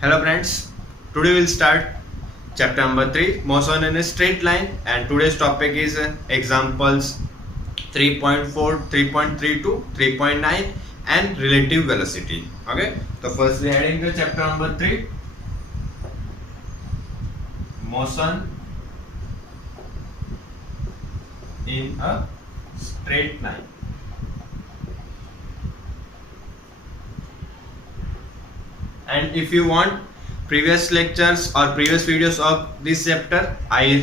Hello friends, today we'll start chapter number 3, motion in a straight line, and today's topic is examples 3.4, 3.32, 3.9 and relative velocity. Okay, so firstly heading to chapter number 3, motion in a straight line. And if you want previous lectures or previous videos of this chapter, I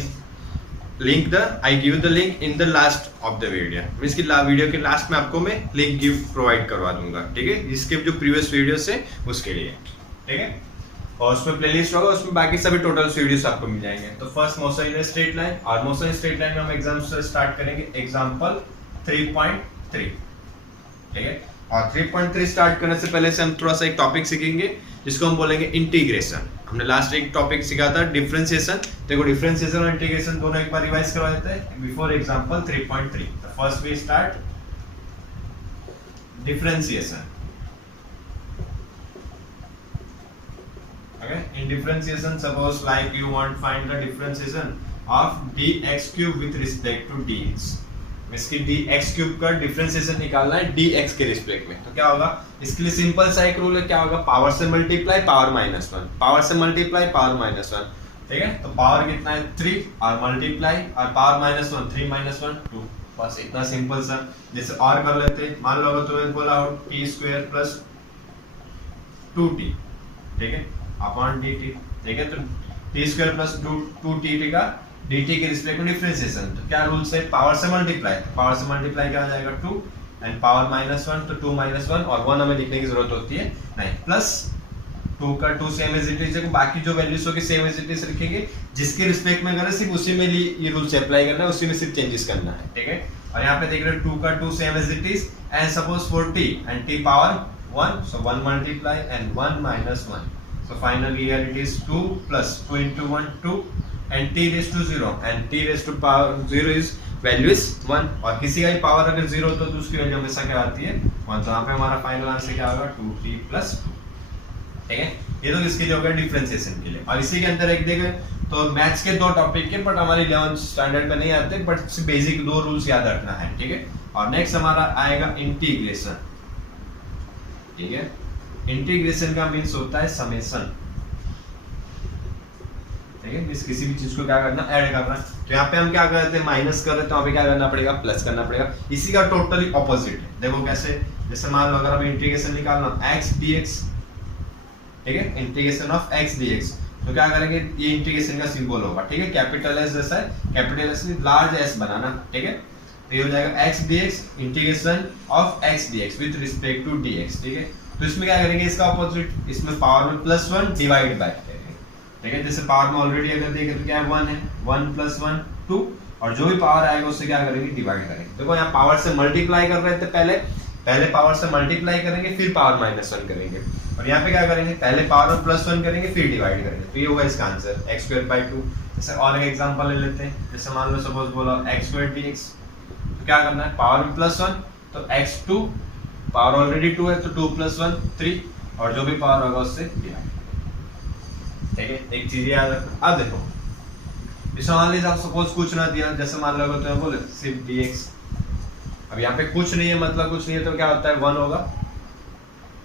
give the link in the last of the video. Means कि video के last में आपको मैं link provide करवा दूंगा, ठीक है, जिसके जो प्रीवियस वीडियोस है उसके लिए, ठीक है, और उसमें प्लेलिस्ट होगा, उसमें बाकी सभी टोटल वीडियोस आपको मिल जाएंगे. तो first motion in straight line, और मोशन इन स्ट्रेट लाइन में हम एग्जाम से स्टार्ट करेंगे एग्जांपल 3.3, ठीक है. और 3.3 स्टार्ट करने से पहले से हम थोड़ा सा एक टॉपिक सीखेंगे जिसको हम बोलेंगे इंटीग्रेशन. हमने लास्ट एक टॉपिक सीखा था डिफरेंशिएशन. देखो डिफरेंशिएशन और इंटीग्रेशन दोनों एक बार रिवाइज करवा देते हैं बिफोर एग्जांपल 3.3. तो first we start differentiation. Okay, in differentiation, suppose like you want find the differentiation of dx cube with respect to dx. इसकी dx क्यूब का डिफरेंशिएशन निकालना है dx के रिस्पेक्ट में. तो क्या होगा, इसके लिए सिंपल सा एक रूल है, क्या होगा, पावर से मल्टीप्लाई पावर माइनस 1, पावर से मल्टीप्लाई पावर माइनस 1, ठीक है. तो पावर कितना है 3 और मल्टीप्लाई और पावर माइनस 1 3 माइनस 1 2. बस इतना सिंपल सा. जैसे और कर लेते हैं, मान लो अगर तुम्हें बोला हो t स्क्वायर प्लस 2t, ठीक है, अपॉन dt, ठीक है. तो t स्क्वायर प्लस 2t का dt के रिस्पेक्ट में डिफरेंशिएशन. तो क्या रूल से, पावर से मल्टीप्लाई, पावर से मल्टीप्लाई क्या हो जाएगा 2 एंड पावर माइनस 1, तो 2 माइनस 1 और 1 हमें लिखने की जरूरत होती है नहीं, प्लस 2 का 2 सेम एज इट इज है, बाकी जो वैल्यूज होगी सेम एज इट इज रखेंगे. जिसके रिस्पेक्ट में करें सिर्फ उसी में ये रूल से अप्लाई करना है, उसी में सिर्फ चेंजेस करना है, ठीक है. और यहाँ पे देख रहे हो 2 का 2 same as it is and suppose 4t and t power 1, so 1 multiply and 1 minus 1. So finally here it is 2 plus 2 into 1 2 and t raised to 0 and t raised to power 0 is value is 1. और किसी का भी power अगर 0 हो तो उसकी value हमेशा क्या आती है 1. तो यहाँ पे हमारा फाइनल आंसर क्या होगा 2t plus 2, ठीक है. ये तो इसके लिए हो गया डिफरेंशिएशन के लिए. और इसी के अंदर एक देखें तो मैथ्स के दो टॉपिक के बट हमारे 11th स्टैंडर्ड में नहीं आते, बट बेसिक दो रूल्स याद रखना है, ठीक है. और नेक्स्ट हमारा आएगा इंटीग्रेशन, ठीक है. इंटीग्रेशन का मीन्स होता है समेशन, ठीक है. मीन्स किसी भी चीज को क्या करना, ऐड करना. तो यहाँ पे हम क्या कर रहे थे, माइनस कर रहे थे, वहां पे क्या करना पड़ेगा, प्लस करना पड़ेगा. इसी का टोटली ऑपोजिट है. देखो कैसे, जैसे मान लो अगर हम इंटीग्रेशन निकालना x dx, ठीक है, इंटीग्रेशन ऑफ x dx, तो क्या करेंगे, ये इंटीग्रेशन का सिंबल होगा, ठीक है, कैपिटल एस जैसा है, कैपिटल एस में लार्ज एस बनाना, ठीक है. तो ये हो जाएगा x dx integration of x dx with respect to dx, ठीक है. तो इसमें क्या करेंगे, इसका ऑपोजिट, इसमें पावर में प्लस 1 डिवाइड बाय, ठीक है. जैसे पावर में ऑलरेडी अगर देखें तो क्या है 1 है, 1 प्लस 1 2, और जो भी पावर आएगा उससे क्या करेंगे, डिवाइड करेंगे. देखो यहाँ पावर से मल्टीप्लाई कर रहे थे, पहले पावर से मल्टीप्लाई करेंगे फिर पावर माइनस 1 करेंगे, और यहाँ पे क्या करेंगे, पहले पावर में प्लस 1 करेंगे फिर डिवाइड करेंगे. तो ये होगा इसका आंसर x स्क्वायर बाय 2. जैसे और एक एग्जांपल ले लेते हैं, जैसे मान लो सपोज बोला x स्क्वायर dx, तो क्या करना है, पावर में प्लस 1 तो x2, पावर ऑलरेडी 2 है तो 2 प्लस 1 3, और जो भी पावर होगा उससे डिवाइड, ठीक है. एक चीज याद रखना. अब देखो इस मान लीजिए आप सपोज कुछ ना दिया, जैसे मान लो तो बोले सिर्फ dx. अब यहाँ पे कुछ नहीं है, मतलब कुछ नहीं है, तो क्या होता है 1 होगा,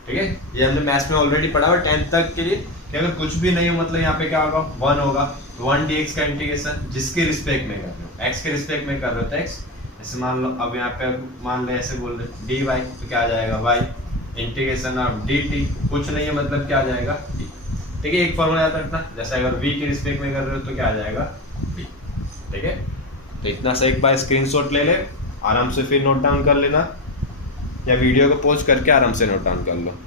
ठीक है. ये हमने मैथ्स में ऑलरेडी पढ़ा हुआ 10th तक के लिए कि अगर कुछ भी नहीं हो मतलब यहाँ पे क्या होगा 1 होगा. तो 1 dx का इंटीग्रेशन जिसके रिस्पेक्ट में कर रहे हो, x के रिस्पेक्ट में कर रहे हो तो x. जैसे मान लो अब यहाँ पे मान लो ऐसे बोल रहे dy, तो क्या आ जाएगा y इंटीग्रेशन ऑफ dt, कुछ नहीं है मतलब क्या आ जाएगा d, ठीक है. एक फॉर्मूला याद रखना, जैसे अगर v के रिस्पेक्ट में कर रहे हो तो क्या आ जाएगा v, ठीक है. तो इतना सा एक बार स्क्रीनशॉट ले ले, आराम से फिर नोट डाउन कर लेना, या वीडियो को पॉज करके आराम से नोट डाउन कर लो.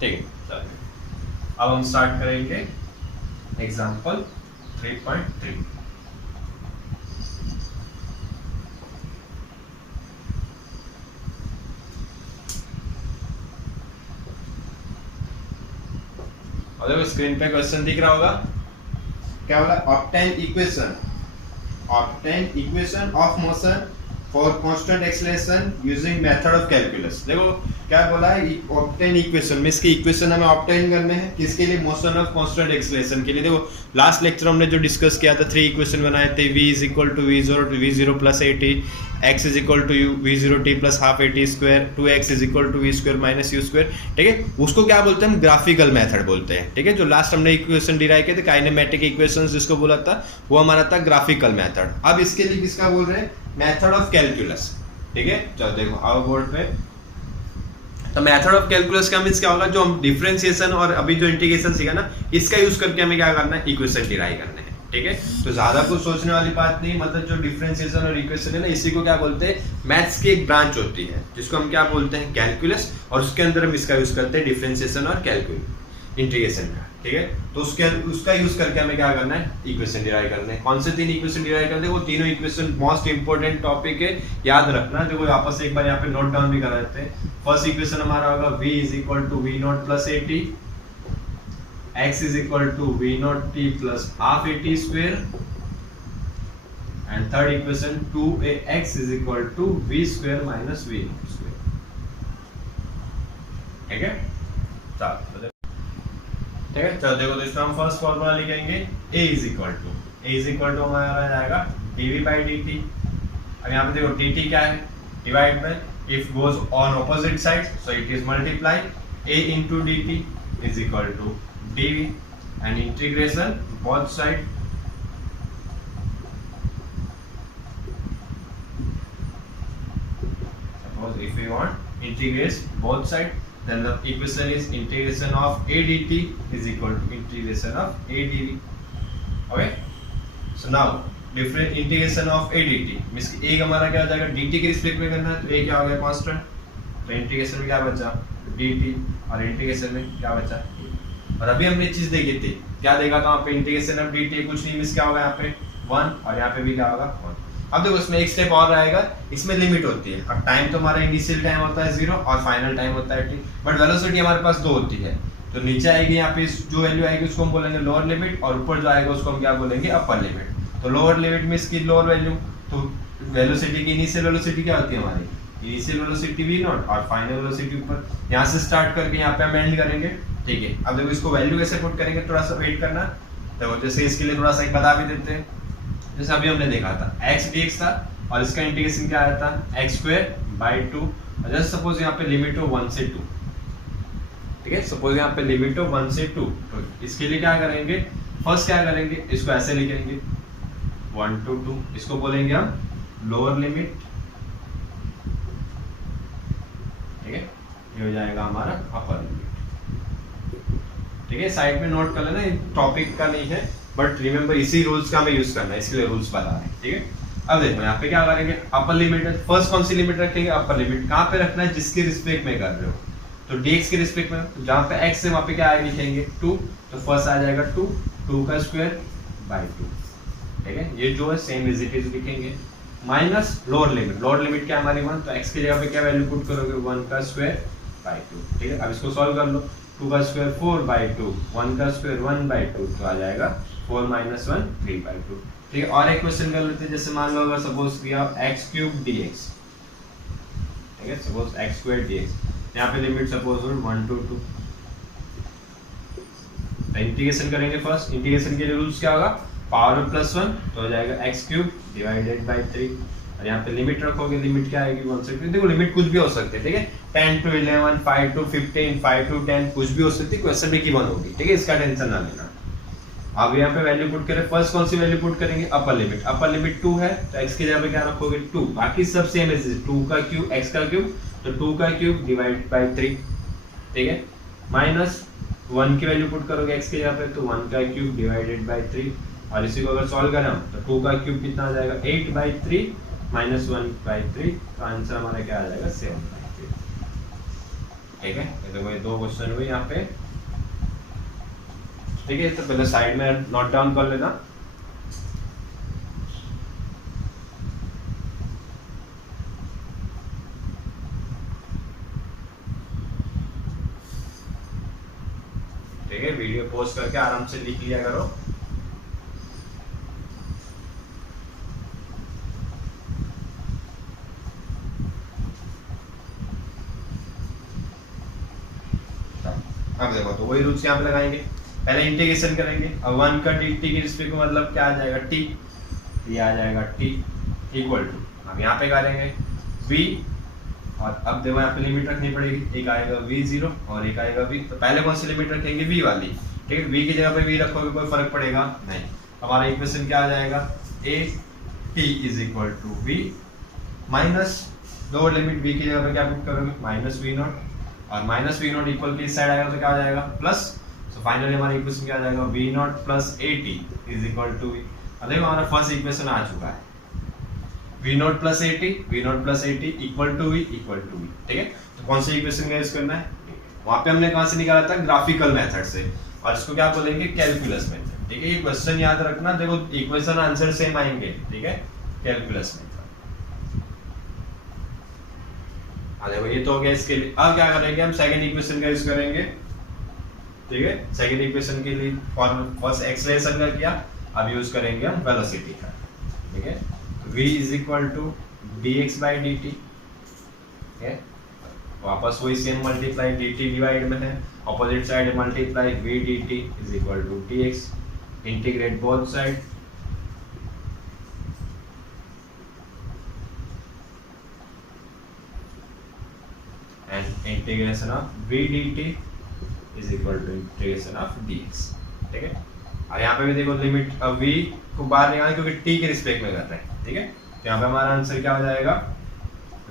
ठीक है, चलिए अब हम स्टार्ट करेंगे एग्जांपल 3.3. और देखो स्क्रीन पे क्वेश्चन दिख रहा होगा, क्या बोला, obtain equation obtain equation of motion for constant acceleration using method of calculus. देखो क्या बोला है, ऑब्टेन इक्वेशन में इसके इक्वेशन हमें ऑब्टेन करने हैं किसके लिए, मोशन ऑफ कांस्टेंट एक्सेलरेशन के लिए। देखो लास्ट लेक्चर हमने जो डिस्कस किया था 3 इक्वेशन बनाए थे, v is equal to v0 plus 80, x is equal to v0 t plus half 80 square, 2x is equal to v square minus u square. ठीक है, उसको क्या बोलते हैं हम, ग्राफिकल मेथड बोलते हैं। ठीक है, जो लास्ट हमने इक्वेशन डिराइव किए थे काइनेमेटिक इक्वेशंस जिसको बोला था, वो हमारा था ग्राफिकल मेथड। अब इसके लिए किसका बोल रहे हैं, मेथड ऑफ कैलकुलस। ठीक है, चलो देखो आओ बोर्ड पे। तो मेथड ऑफ कैलकुलस का मींस क्या होगा, जो हम डिफरेंशिएशन और अभी जो इंटीग्रेशन सीखा ना, इसका यूज करके हमें क्या करना है, इक्वेशन डिराइव करने हैं। ठीक है, तो ज्यादा कुछ सोचने वाली बात नहीं, मतलब जो डिफरेंशिएशन और इक्वेशन है ना, इसी को क्या बोलते हैं, मैथ्स की एक ब्रांच होती है जिसको हम क्या बोलते हैं, कैलकुलस, और उसके अंदर हम इसका यूज करते हैं डिफरेंशिएशन और इंटीग्रेशन का। ठीक है, तो उसका यूज करके हमें क्या करना है, इक्वेशन डिराइव करना है। कौन से 3 इक्वेशन डिराइव करते हैं, वो तीनों इक्वेशन मोस्ट इंपोर्टेंट टॉपिक है, याद रखना। देखो वापस से एक बार यहाँ पे नोट डाउन भी कर देते हैं। फर्स्ट इक्वेशन हमारा होगा v is equal to v0 plus 80, x is equal to v0 t plus half 80 square, and third equation 2ax is equal to v square minus v square। ठीक है, चलो ठीक है, चलो देखो, तो इसका हम फर्स्ट फॉर्मूला लिखेंगे, a is equal to हमारा आ जाएगा dv by dt। अब यहाँ पे देखो dt क्या है, divide by, if goes on opposite sides so it is multiply, a into dt is equal to dv and integration both side, suppose if we want integrate both side, then the equation is integration of a dt is equal to integration of a dv। okay, so now different integration of a dt means a हमारा क्या हो जाएगा, dt के respect में करना है, तो a क्या हो गया, कांस्टेंट, तो इंटीग्रेशन में क्या बचा, dt, और इंटीग्रेशन में क्या बचा। और अभी हमने चीज देखी थी, क्या देखा था वहाँ पे, इंटीग्रेशन ऑफ dt कुछ नहीं मिस क्या होगा यहाँ पे 1, और यहाँ पे भी क्या होगा 1। अब देखो इसमें एक स्टेप और आएगा, इसमें लिमिट होती है। अब टाइम तो हमारा इनिशियल टाइम होता है 0 और फाइनल टाइम होता है t, बट वेलोसिटी हमारे पास 2 होती है। तो नीचे आएगी यहाँ पे जो वैल्यू आएगी उसको हम बोलेंगे लोअर लिमिट, और ऊपर जो आएगा उसको हम क्या बोलेंगे, अपर लिमिट। तो लोअर लिमिट में इसकी लोअर वैल्यू, तो वेलोसिटी की इनिशियल वेलोसिटी क्या होती है हमारी, इनिशियल वेलोसिटी v0 और फाइनल वेलोसिटी ऊपर, यहाँ से स्टार्ट करके यहाँ पे हम एंड करेंगे। ठीक है, अब देखो इसको वैल्यू कैसे पुट करेंगे, थोड़ा सा वेट करना। देखो जैसे इसके लिए थोड़ा सा बता भी देते हैं, जैसे अभी हमने देखा था x dx था, और इसका इंटीग्रेशन क्या आया था, x स्क्वायर बाय 2। जैसे सपोज यहाँ पे लिमिट हो 1 से 2, ठीक है, सपोज यहाँ पे लिमिट हो 1 से 2, तो इसके लिए क्या करेंगे, फर्स्ट क्या करेंगे, इसको ऐसे लिखेंगे 1 to 2, इसको बोलेंगे हम लोअर लिमिट। ठीक है, ये हो जाएगा हमारा अपर लिमिट। ठीक है, साइड में नोट कर लेना, टॉपिक का नहीं है, बट रिमेंबर इसी रूल्स का हमें यूज करना है, इसलिए रूल्स बता रहे हैं। ठीक है, अब देखो यहाँ पे क्या करेंगे, अपर लिमिट, फर्स्ट कौन सी लिमिट रखेंगे, अपर लिमिट। कहाँ पे रखना है, जिसके रिस्पेक्ट में कर रहे हो, तो dx के रिस्पेक्ट में, तो जहाँ पे x है वहाँ पे क्या आएगा, लिखेंगे 2, तो फर्स्ट आ जाएगा 2 का स्क्वायर बाय 2। ठीक है, ये जो है सेम एज इट इज लिखेंगे, माइनस लोअर लिमिट क्या हमारी 1, तो x की जगह पे क्या वैल्यू पुट करोगे, 1 का स्क्वायर बाय 2। ठीक है, अब इसको सॉल्व कर लो, 2 का स्क्वायर 4 बाय 2, 1 का स्क्वायर 1 बाय 2, तो आ जाएगा 4 माइनस 1 3 बाय 2। ठीक है, और एक क्वेश्चन कर लेते हैं, जैसे मान लो अगर सपोज किया x क्यूब dx। ठीक है, सपोज x स्क्वायर dx, यहाँ पे लिमिट सपोज 1 to 2, तो इंटीग्रेशन करेंगे। फर्स्ट इंटीग्रेशन के लिए रूल्स क्या होगा, पावर में +1, तो हो जाएगा x क्यूब डिवाइडेड बाय 3, और यहाँ पे लिमिट रखोगे, लिमिट क्या आएगी 1 से 2। देखो लिमिट कुछ भी हो सकती है, ठीक है, 10 to 11, 5 to 15, 5 to 10, कुछ भी हो सकती है, क्वेश्चन में गिवन होगी। ठीक है, इसका टेंशन ना लेना। अब यहाँ पे वैल्यू पुट करें, फर्स्ट कौन सी वैल्यू पुट करेंगे, अपर लिमिट 2 है, तो x की जगह पे क्या रखोगे 2, बाकी सब सेम है, 2 का क्यूब x का क्यूब, तो 2 का क्यूब डिवाइड बाय 3। ठीक है, माइनस 1 की वैल्यू पुट करोगे x की जगह पे, तो 1 का क्यूब डिवाइडेड बाय 3, और इसी को अगर सॉल्व करें तो 2 का क्यूब कितना आ जाएगा, 8 बाय 3 माइनस 1 बाय 3, तो आंसर हमारा क्या आ जाएगा, 7 बाय 3। ठीक है, ये देखो ये 2 क्वेश्चन हुए यहाँ पे। ठीक है, तो पहले साइड में नोट डाउन कर लेना। ठीक है, वीडियो पॉज करके आराम से लिख लिया करो। अब देखो तो वही रूल्स यहाँ पे लगाएंगे, पहले इंटीग्रेशन करेंगे। अब 1 का dt के रिस्पेक्ट में मतलब क्या आ जाएगा t, ये आ जाएगा t इक्वल टू, अब यहाँ पे करेंगे v, और अब देखो यहाँ पे लिमिट रखनी पड़ेगी, एक आएगा v0 और एक आएगा v, तो पहले कौन सी लिमिट रखेंगे, v वाली, ठीक है। v की जगह पे v रखोगे कोई फर्क पड़ेगा नहीं। हमारा इक्वेशन क्या आ जाएगा, a t is equal to v minus, दो लिमिट v की जगह पे क्या पुट करोगे, माइनस v नॉट, और माइनस वी नॉट इक्वल के इस साइड आएगा तो क्या आ जाएगा, प्लस। सो फाइनली हमारा इक्वेशन क्या आ जाएगा, v naught plus a t is equal to v. अब देखो हमारा फर्स्ट इक्वेशन आ चुका है, v naught plus a t, v naught plus a t equal to we, ठीक है। तो कौन सी इक्वेशन का यूज करना है, वहां पे हमने कहां से निकाला था, ग्राफिकल मेथड से, और इसको क्या बोलेंगे, कैलकुलस मेथड, ठीक है। ये क्वेश्चन याद रखना, देखो इक्वेशन आंसर सेम आएंगे, ठीक है, कैलकुलस मेथड। देखो ये तो हो गया इसके लिए। अब क्या करेंगे, हम सेकंड इक्वेशन का यूज करेंगे, ठीक है। सेकंड इक्वेशन के लिए फर्स्ट एक्सलेशन का किया, अब यूज करेंगे हम वेलोसिटी का, ठीक है। v is equal to dx by dt, ठीक है। वापस वही सेम मल्टीप्लाई dt डिवाइड में है, opposite side multiply v dt is equal to dx, integrate both side, and integration of v dt is equal to integration of dx, ठीक है। और यहाँ पे भी देखो लिमिट, अब v को बाहर निकालें क्योंकि t के रिस्पेक्ट में कर रहे हैं, ठीक है। तो यहाँ पे हमारा आंसर क्या हो जाएगा,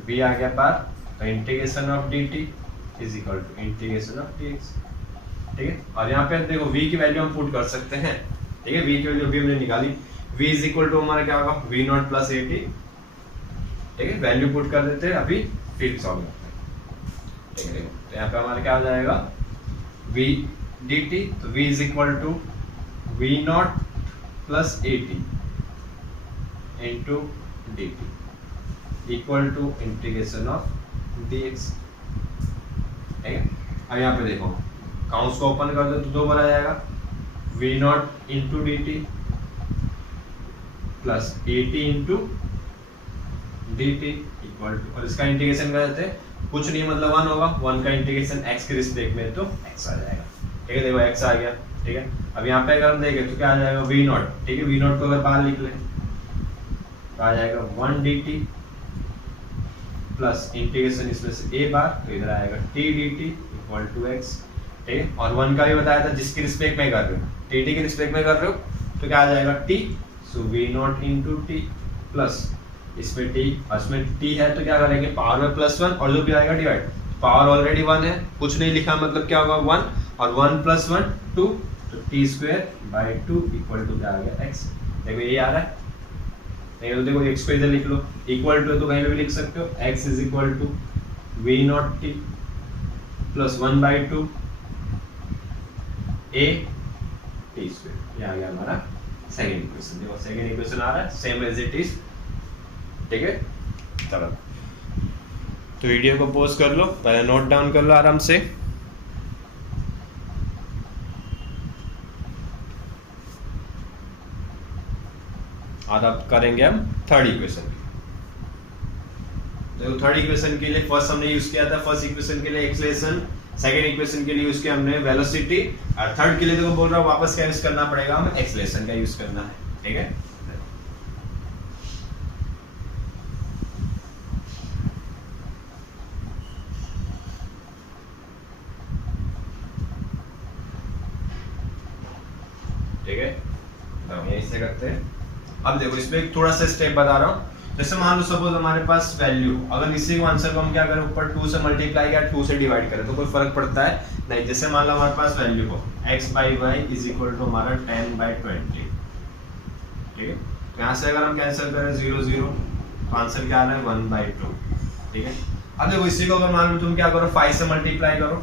v आ गया बाहर, तो integration of dt is equal to integration of dx, ठीक है। और यहाँ पे देखो v की वैल्यू हम पुट कर सकते हैं, ठीक है। v की वैल्यू भी हमने निकाली, v is equal to हमारा क्या होगा, v naught plus a T, ठीक है। वैल्यू पुट कर देते हैं अभी, फिर सॉल्व तो यहाँ पे हमारा क्या हो जाएगा, v dt, तो v is equal to v naught plus a t into d t equal to integration of dx, ठीक है। अब यहाँ पे देखो काउंट्स को ओपन कर दो तो दो बार आ जाएगा, v naught into d t plus a t into d t equal to, और इसका इंटीग्रेशन कर देते हैं, कुछ नहीं मतलब 1 होगा, 1 का इंटीग्रेशन x के रिस्पेक्ट में तो x आ जाएगा, ठीक है। देखो x आ गया, ठीक है। अब यहाँ पे अगर हम देखें तो क्या आ जाएगा, v नॉट, ठीक है। v नॉट को अगर बाहर लिख लें तो आ जाएगा 1 dt प्लस इंटीग्रेशन इसमें से a बार, तो इधर आएगा t dt equal to x, ठीक है। और 1 का भी बताया था जिसके रिस्पेक्ट में कर रहे हो, tt के रिस्पेक्ट में कर रहे हो तो क्या आ जाएगा t, सो v naught into T plus इसमें t, और इसमें t है तो क्या करेंगे, पावर में +1 और जो भी आएगा डिवाइड, पावर ऑलरेडी 1 है, कुछ नहीं लिखा मतलब क्या होगा 1, और 1 + 1 2, तो t square by 2 equal to क्या आ गया x। देखो ये आ रहा है, नहीं तो देखो x को इधर लिख लो, इक्वल टू तो कहीं पे भी लिख सकते हो, x is equal to v naught t plus 1/2 a t square, ये आ गया हमारा सेकंड इक्वेशन। देखो सेकंड इक्वेशन आ रहा है सेम एज इट इज, ठीक है। चलो तो वीडियो को पॉज कर लो, पहले नोट डाउन कर लो आराम से। और अब करेंगे हम थर्ड इक्वेशन। देखो थर्ड इक्वेशन के लिए फर्स्ट हमने यूज किया था, फर्स्ट इक्वेशन के लिए एक्सेलरेशन, सेकंड इक्वेशन के लिए यूज किया हमने वेलोसिटी, और थर्ड के लिए देखो बोल रहा हूं वापस क्या यूज करना पड़ेगा, हमें एक्सेलरेशन का यूज करना है, ठीक है। ठीक है, तो यहीं से करते हैं। अब देखो इसमें थोड़ा सा स्टेप बता रहा हूँ, जैसे मान लो सपोज हमारे पास वैल्यू, अगर इसी को आंसर को हम क्या करें, ऊपर 2 से मल्टीप्लाई या 2 से डिवाइड करें तो कोई फर्क पड़ता है नहीं। जैसे मान लो हमारे पास वैल्यू को x/y इज इक्वल टू हमारा 10/20, ठीक है। तो यहाँ से अगर हम कैंसिल करें 0 0 तो आंसर क्या आ रहा है 1/2, ठीक है। अब देखो इसी को अगर मान लो तुम क्या करो 5 से मल्टीप्लाई करो,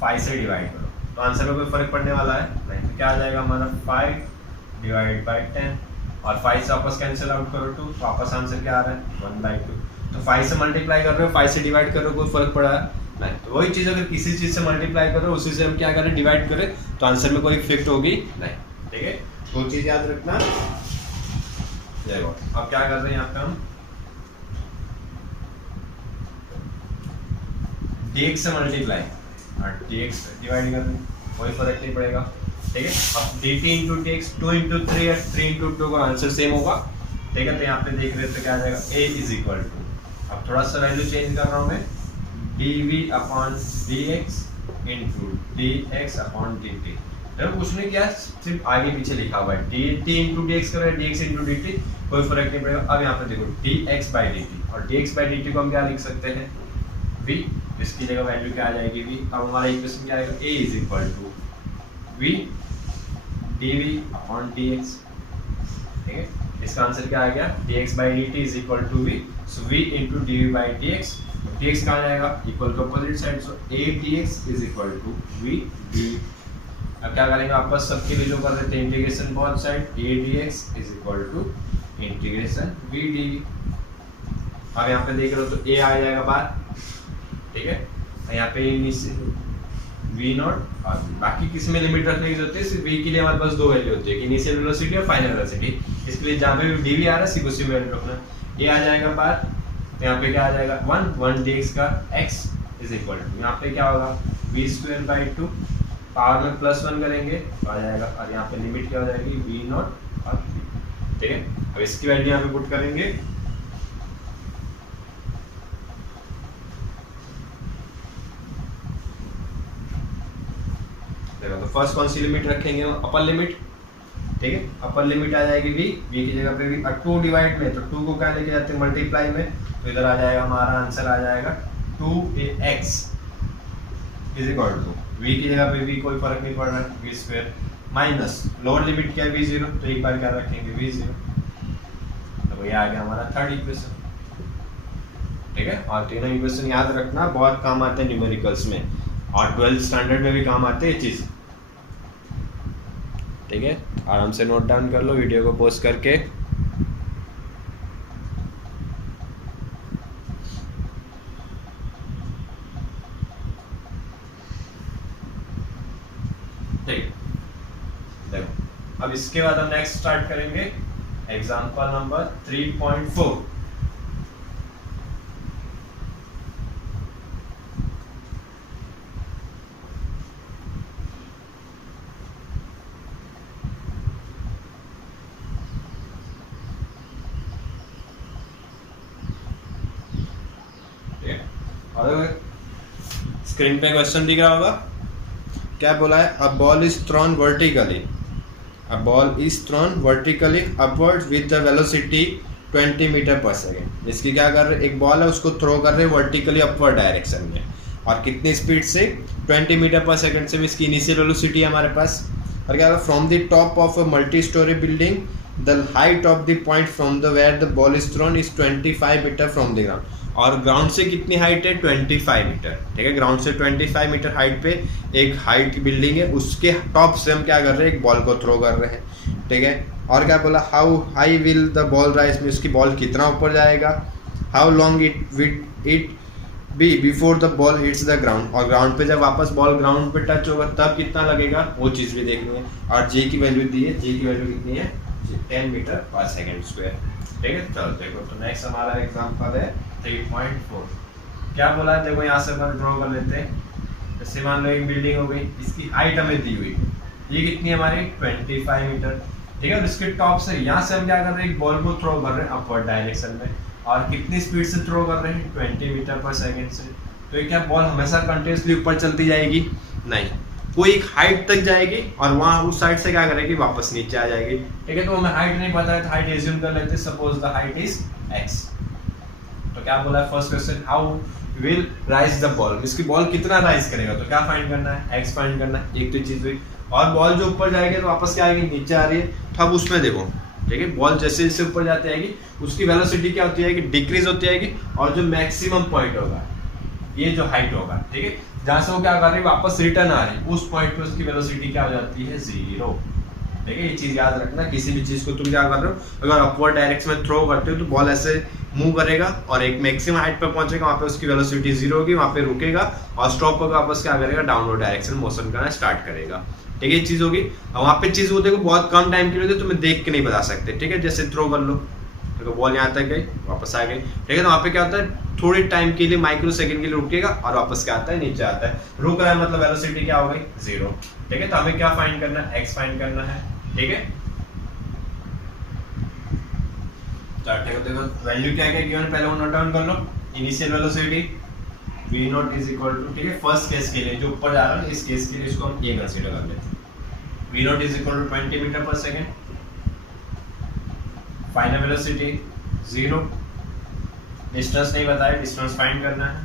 5 से डिवाइड करो तो आंसर में कोई फर्क पड़ने वाला है नहीं। तो क्या आ जाएगा हमारा 5/10, और 5 से वापस कैंसिल आउट करो 2, तो वापस आंसर क्या आ रहा है 1/2। तो 5 से मल्टीप्लाई कर रहे हो, 5 से डिवाइड कर रहे हो, कोई फर्क पड़ा है नहीं। तो वही चीज़ अगर किसी चीज़ से मल्टीप्लाई करो उसी से हम क्या करें डिवाइड करें तो आंसर में कोई इफेक्ट होगी नहीं, ठीक है। तो चीज़ याद रखना। देखो अब क्या कर रहे हैं यहाँ पे हम dx से मल्टीप्लाई, और dx डिवाइड कर दें, कोई फर्क नहीं पड़ेगा, ठीक है। अब dt इंटू dx 2 इंटू 3 है, 3 इंटू 2 का आंसर सेम होगा, ठीक है। तो यहाँ पे देख रहे तो क्या आ जाएगा, a इज इक्वल टू, अब थोड़ा सा वैल्यू चेंज कर रहा हूँ मैं, dv upon dx into dx upon dt। देखो कुछ नहीं किया, सिर्फ आगे पीछे लिखा हुआ है, dt इंटू dx कर रहे हैं, dx इंटू dt, कोई फर्क नहीं पड़ेगा। अब यहाँ पे देखो dx बाई dt, और dx बाई dt को हम क्या लिख सकते हैं, v, इसकी जगह वैल्यू क्या आ जाएगी v। अब हमारा इक्वेशन क्या आएगा, a is equal to v dv upon dx, ठीक है। इसका आंसर क्या आ गया, dx by dt is equal to v, so v into dv by dx, dx कहाँ जाएगा, equal to opposite side, so a dx is equal to v dv। अब क्या करेंगे, आपस सबके लिए जो कर देते हैं integration both side, a dx is equal to integration v dv। अब यहाँ पे देख रहे हो तो a आ जाएगा बाहर, ठीक है। यहाँ पे v नॉट, और बाकी किसी में लिमिट रखने की जरूरत है, सिर्फ v के लिए हमारे पास दो वैल्यू होती है, इनिशियल वेलोसिटी और फाइनल वेलोसिटी। इसके लिए जहाँ पे भी dv आ रहा है सिर्फ उसी वैल्यू रखना, a आ जाएगा बाहर, तो यहाँ पे क्या आ जाएगा 1 dx का x इज इक्वल टू, यहाँ पे क्या होगा v स्क्वायर बाई 2, पावर में +1 करेंगे तो आ जाएगा, और यहाँ पे लिमिट क्या हो जाएगी v नॉट और v, ठीक है। अब इसकी वैल्यू यहाँ पे पुट करेंगे, देखो तो फर्स्ट कौन सी लिमिट रखेंगे, अपर लिमिट, ठीक है। अपर लिमिट आ जाएगी v की जगह पे v, और 2 डिवाइड में, तो 2 को क्या लेके जाते हैं मल्टीप्लाई में, तो इधर आ जाएगा हमारा आंसर आ जाएगा 2ax is equal to, v की जगह पे v कोई फर्क नहीं पड़ रहा है, v square minus lower limit क्या है v0, तो एक बार क्या रखेंगे v0, तो ये आ गया हमारा थर्ड इक्वेशन, ठीक है। और तीनों इक्वेशन याद रखना, बहुत काम आते हैं न्यूमेरिकल्स में, और 12th स्टैंडर्ड में भी काम आते हैं ये चीज, ठीक है। आराम से नोट डाउन कर लो वीडियो को पॉज करके। ठीक, देखो अब इसके बाद हम नेक्स्ट स्टार्ट करेंगे एग्जांपल नंबर 3.4। और स्क्रीन पे क्वेश्चन दिख रहा होगा, क्या बोला है, a ball is thrown vertically, a ball is thrown vertically upward with the velocity 20 metre per second. इसकी क्या कर रहे, एक बॉल है उसको थ्रो कर रहे हैं वर्टिकली अपवर्ड डायरेक्शन में, और कितनी स्पीड से, 20 मीटर पर सेकेंड से। इसकी इनिशियल वेलोसिटी है हमारे पास, और क्या from the top of a multi storey building the height of the point from the where the ball is thrown is 25 metre from the ground. और ground से कितनी हाइट है, 25 मीटर, ठीक है। ग्राउंड से 25 मीटर हाइट पे एक height की बिल्डिंग है, उसके टॉप से हम क्या कर रहे हैं, एक बॉल को थ्रो कर रहे हैं, ठीक है। और क्या बोला, how high will the ball rise, में उसकी बॉल कितना ऊपर जाएगा, how long it be before the ball hits the ground, और ग्राउंड पे जब वापस बॉल ग्राउंड पे टच होगा तब कितना लगेगा, वो चीज़ भी देखनी है। और जे की वैल्यू दी है, जे की वैल्यू कितनी है, 10 मीटर पर सेकेंड स्क्वायर, ठीक है। चलो देखो तो नेक्स्ट हमारा एग्जांपल है 3.4। क्या बोला है, देखो यहाँ से अपन ड्रॉ कर लेते हैं। जैसे मान लो एक बिल्डिंग हो गई, इसकी हाइट हमें दी हुई, ये कितनी है हमारी 25 मीटर, ठीक है। और इसके टॉप से यहाँ से हम क्या कर रहे हैं, एक बॉल को थ्रो कर रहे हैं अपवर्ड डायरेक्शन में, और कितनी स्पीड से थ्रो कर रहे हैं, 20 मीटर पर सेकेंड से। तो ये क्या बॉल हमेशा कंटिन्यूसली ऊपर चलती जाएगी, नहीं, कोई एक हाइट तक जाएगी और वहाँ उस साइड से क्या करेगी, वापस नीचे आ जाएगी, ठीक है। तो हमें हाइट नहीं पता है तो हाइट एज्यूम कर लेते हैं, suppose the height is x। तो क्या बोला है first question, how will rise the ball, इसकी बॉल कितना राइज करेगा, तो क्या फाइंड करना है, x फाइंड करना है, एक तो चीज हुई। और बॉल जो ऊपर जाएगी तो वापस क्या आएगी, नीचे आ रही है, तब उसमें देखो, ठीक है, बॉल जैसे जैसे ऊपर जाती आएगी उसकी वेलोसिटी क्या होती है, डिक्रीज होती आएगी, और जो मैक्सिमम पॉइंट होगा, ये जो हाइट होगा, ठीक है, जहाँ से वो क्या कर रही है, वापस रिटर्न आ रही है, उस पॉइंट पे उसकी वेलोसिटी क्या हो जाती है, 0, ठीक है। ये चीज याद रखना, किसी भी चीज को तुम क्या कर रहे हो, अगर अपवर्ड डायरेक्शन में थ्रो करते हो तो बॉल ऐसे मूव करेगा और एक मैक्सिमम हाइट पे पहुंचेगा, वहाँ पे उसकी वेलोसिटी 0 होगी, वहाँ पे रुकेगा और स्टॉप होकर वापस क्या करेगा, डाउनवर्ड डायरेक्शन मोशन करना स्टार्ट करेगा, ठीक है। ये चीज होगी। और वहाँ पे चीज वो देखो बहुत कम टाइम के लिए तुम्हें देख के नहीं बता सकते, ठीक है। जैसे थ्रो कर लो, तो बॉल यहाँ तक गई, वापस आ गई, ठीक है। तो वहाँ पे क्या होता है, थोड़ी टाइम के लिए, माइक्रो सेकंड के लिए रुकेगा और वापस क्या आता है, नीचे आता है। रुक रहा है मतलब वेलोसिटी क्या हो गई, 0, ठीक है। तो हमें क्या फाइंड करना है, x फाइंड करना है, ठीक है। देखो वैल्यू क्या क्या गिवन, पहले वो नोट डाउन कर लो। Initial velocity v not is equal to, ठीक है, फर्स्ट केस के लिए जो ऊपर जा रहा है, इस केस के लिए इसको हम ये कंसीडर कर लेते हैं। v not is equal to 20 metre per second. Final velocity 0, distance नहीं बताया, डिस्टेंस फाइंड करना है,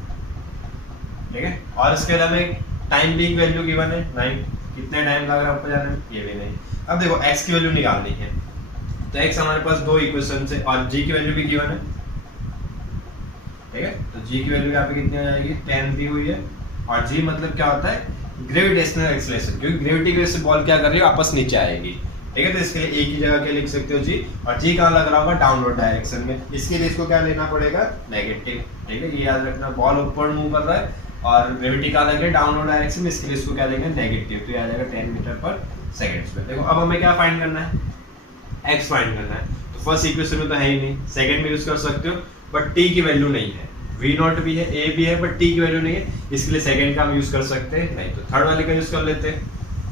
ठीक है। और इसके अलावा एक टाइम बीइंग वैल्यू गिवन है 9, कितने टाइम लग रहा है ऊपर जाने में, ये भी नहीं। अब देखो x की वैल्यू निकालनी है, तो x हमारे पास दो इक्वेशन है और g की वैल्यू भी गिवन है, ठीक है। तो g की वैल्यू यहाँ पे कितनी आ जाएगी, 10 दी हुई है। और g मतलब क्या होता है, ग्रेविटेशनल एक्सेलरेशन, क्योंकि ग्रेविटी की वजह से बॉल क्या कर रही है, वापस नीचे आएगी, ठीक है। तो इसके लिए एक ही जगह के लिख सकते हो g, और g कहाँ लग रहा होगा, डाउनवर्ड डायरेक्शन में। इसके लिए इसको क्या लेना पड़ेगा, नेगेटिव, ठीक है। ये याद रखना, बॉल ऊपर मूव कर रहा है और ग्रेविटी कहाँ लग रही है, डाउनवर्ड डायरेक्शन में, इसके लिए इसको क्या लेंगे, नेगेटिव। तो ये आ जाएगा 10 मीटर पर सेकंड में। देखो अब हमें क्या फाइंड करना है, x फाइंड करना है। तो फर्स्ट इक्वेशन में तो है ही नहीं, सेकंड में यूज कर सकते हो, बट t की वैल्यू नहीं है, v नॉट भी है, a भी है, बट t की वैल्यू नहीं है, इसके लिए सेकंड का हम यूज कर सकते हैं नहीं, तो थर्ड वाले का यूज कर लेते हैं,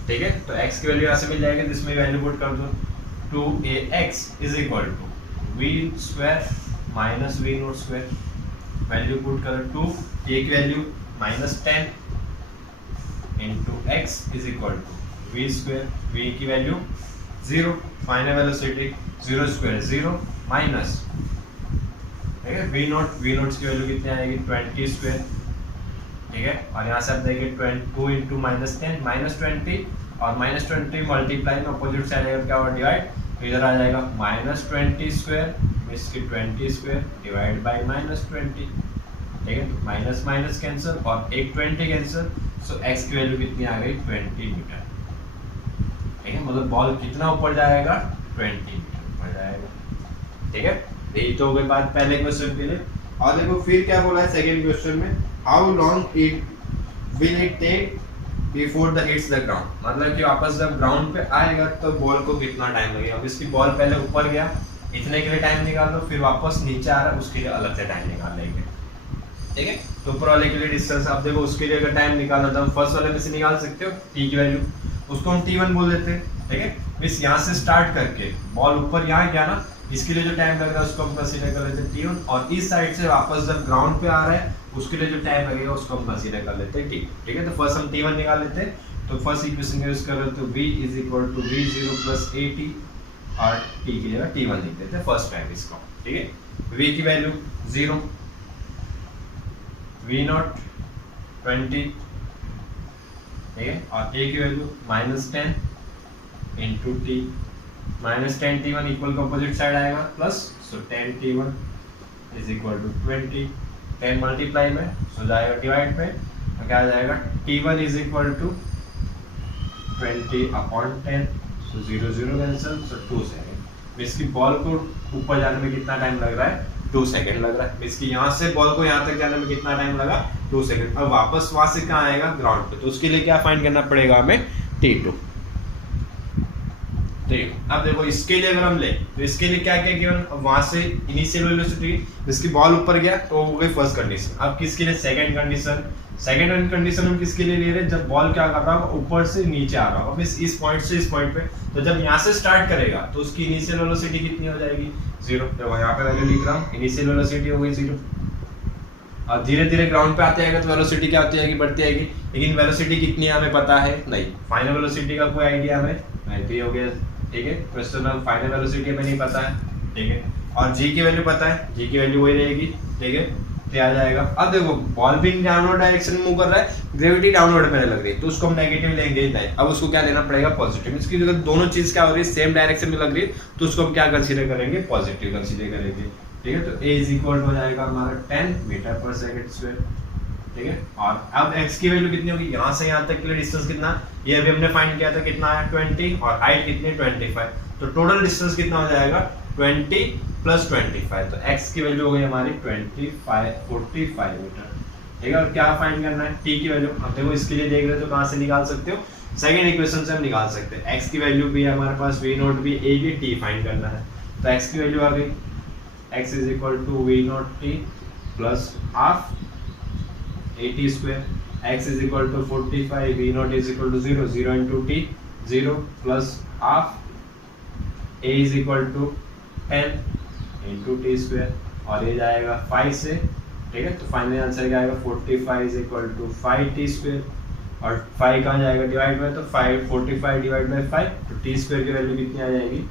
ठीक है। तो x की वैल्यू यहाँ से मिल जाएगी, तो इसमें वैल्यू पुट कर दो, 2ax is equal to v square minus v naught square. Value put करो, 2 a की value minus 10 into x is equal to v square, v की value 0, final velocity 0 square 0 minus, ठीक है, v नॉट की value कितनी आएगी, 20 square, ठीक है। और यहाँ से आप देखिए 2 इंटू माइनस 10 माइनस 20, और माइनस 20 मल्टीप्लाई में अपोजिट से आ जाएगा क्या होगा, डिवाइड, तो इधर आ जाएगा माइनस 20 स्क्वायर, इसकी 20 स्क्वायर डिवाइड बाई माइनस 20, ठीक है। तो माइनस माइनस कैंसिल और एक 20 कैंसिल, सो x की वैल्यू कितनी आ गई, 20 मीटर, ठीक है। मतलब बॉल कितना ऊपर जाएगा, 20 मीटर ऊपर जाएगा, ठीक है। यही तो हो गई बात पहले क्वेश्चन के लिए। और देखो फिर क्या बोला है सेकंड क्वेश्चन में, how long it will it take before the hits the ground, मतलब कि वापस जब ग्राउंड पे आएगा तो बॉल को कितना टाइम लगेगा। अब इसकी बॉल पहले ऊपर गया, इतने के लिए टाइम निकाल लो, फिर वापस नीचे आ रहा है, उसके लिए अलग से टाइम निकाल लेंगे, ठीक है। तो ऊपर वाले के लिए डिस्टेंस आप देखो, उसके लिए अगर टाइम निकालना था, फर्स्ट वाले में से निकाल सकते हो t की वैल्यू, उसको हम t1 बोल देते हैं, ठीक है। इस यहाँ से स्टार्ट करके बॉल ऊपर यहाँ गया ना, इसके लिए जो टाइम लग रहा है उसको हम कंसीडर कर लेते हैं t1, और इस साइड से वापस जब ग्राउंड पे आ रहा है उसके लिए जो टाइम लगेगा उसको हम कंसीडर कर लेते हैं t, ठीक है। तो फर्स्ट हम t1 निकाल लेते हैं, तो फर्स्ट इक्वेशन का यूज कर रहे तो v is equal to v0 plus at, और t की जगह t1 लिख देते हैं फर्स्ट टाइम इसको, ठीक है। v की वैल्यू 0, v नॉट 20, ठीक है, और a की value minus 10 into t, minus 10 t1 इक्वल का अपोजिट साइड आएगा plus, so 10 t1 is equal to 20, 10 multiply में सो जाएगा डिवाइड में, तो क्या आ जाएगा, t1 is equal to 20 upon 10, so 0 0 cancel, so 2 second. इसकी बॉल को ऊपर जाने में कितना टाइम लग रहा है, 2 सेकंड लग रहा है। इसकी यहाँ से बॉल को यहाँ तक जाने में कितना टाइम लगा, 2 सेकंड। अब वापस वहां से कहाँ आएगा, ग्राउंड पे, तो उसके लिए क्या फाइंड करना पड़ेगा हमें, t2। अब देखो इसके लिए अगर हम ले तो इसके लिए क्या क्या गिवन, वहां से इनिशियल वेलोसिटी, इसकी बॉल ऊपर गया तो हो गई फर्स्ट कंडीशन। अब किसके लिए सेकंड कंडीशन, सेकंड कंडीशन हम किसके लिए ले रहे हैं, जब बॉल क्या कर रहा होगा, ऊपर से नीचे आ रहा होगा, इस पॉइंट से इस पॉइंट पे, तो जब यहाँ से स्टार्ट करेगा तो उसकी इनिशियल वेलोसिटी कितनी हो जाएगी, 0। तो यहाँ पे वैल्यू लिख रहा हूँ, इनिशियल वेलोसिटी हो गई 0, और धीरे धीरे ग्राउंड पे आते आएगा तो वेलोसिटी क्या होती जाएगी, बढ़ती आएगी, लेकिन वेलोसिटी कितनी है हमें पता है नहीं, फाइनल वेलोसिटी का कोई आइडिया हमें नहीं हो गया, ठीक है। क्वेश्चन में फाइनल वेलोसिटी हमें नहीं पता है, ठीक है, और g की वैल्यू पता है, g की वैल्यू वही रहेगी, ठीक है, तो आ जाएगा। अब देखो बॉल भी डाउनवर्ड डायरेक्शन में मूव कर रहा है, ग्रेविटी डाउनवर्ड में लग रही है, तो उसको हम नेगेटिव लेंगे ही नहीं, अब उसको क्या लेना पड़ेगा, पॉजिटिव। इसकी जगह दोनों चीज क्या हो रही है, सेम डायरेक्शन में लग रही है, तो उसको हम क्या कंसीडर करेंगे, पॉजिटिव कंसीडर करेंगे, ठीक है। तो a इज इक्वल हो जाएगा हमारा 10 मीटर पर सेकंड स्क्वायर, ठीक है। और अब x की वैल्यू कितनी होगी, यहाँ से यहाँ तक के लिए डिस्टेंस कितना, ये अभी हमने फाइंड किया था, कितना आया 20, और हाइट कितनी 25, तो टोटल डिस्टेंस कितना हो जाएगा 20 प्लस 25, तो x की वैल्यू हो गई हमारी 45 मीटर, ठीक है। और क्या फाइंड करना है, t की वैल्यू, अब देखो इसके लिए देख रहे हो तो कहाँ से निकाल सकते हो, सेकंड इक्वेशन से हम निकाल सकते हैं। x की वैल्यू भी है हमारे पास, v नॉट भी, a की, t फाइंड करना है, तो x की वैल्यू आ गई x is equal to v naught t plus half a t square, x is equal to 45, v naught is equal to 0, 0 into t 0 plus half a is equal to 10 into t square, और ये जाएगा 5 से, ठीक है। तो final answer क्या आएगा 45 is equal to 5 t square, और 5 कहाँ जाएगा डिवाइड में, तो 45 डिवाइड बाई 5, तो टी स्क्वायर की वैल्यू कितनी आ जाएगी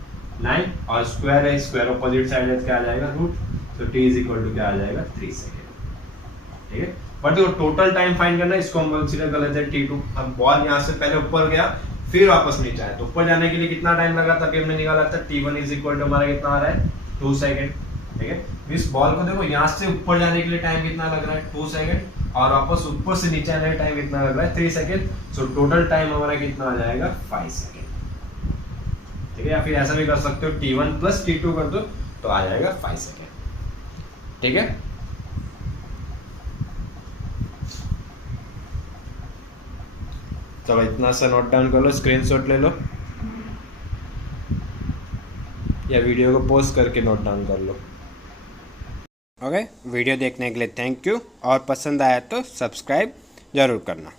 9, और स्क्वायर है, स्क्वायर ऑपोजिट साइड है, क्या आ जाएगा रूट, तो टी इज इक्वल टू क्या आ जाएगा 3 सेकेंड, ठीक है। बट देखो टोटल टाइम फाइंड करना, इसको हम कंसीडर कर लेते हैं t2। अब बॉल यहाँ से पहले ऊपर गया फिर वापस नीचे आया, तो ऊपर जाने के लिए कितना टाइम लगा था, अभी हमने निकाला था t1 इज इक्वल टू हमारा कितना आ रहा है 2 सेकेंड, ठीक है। इस बॉल को देखो यहाँ से ऊपर जाने के लिए टाइम कितना लग रहा है 2 सेकेंड, और वापस ऊपर से नीचे आने का टाइम कितना लग रहा है 3 सेकेंड, सो टोटल टाइम हमारा कितना आ जाएगा 5 सेकेंड, ठीक है। या फिर ऐसा भी कर सकते हो t1 प्लस t2 कर दो तो आ जाएगा 5 सेकेंड, ठीक है। चलो इतना सा नोट डाउन कर लो, स्क्रीनशॉट ले लो, या वीडियो को पॉज करके नोट डाउन कर लो। ओके, वीडियो देखने के लिए थैंक यू, और पसंद आया तो सब्सक्राइब ज़रूर करना।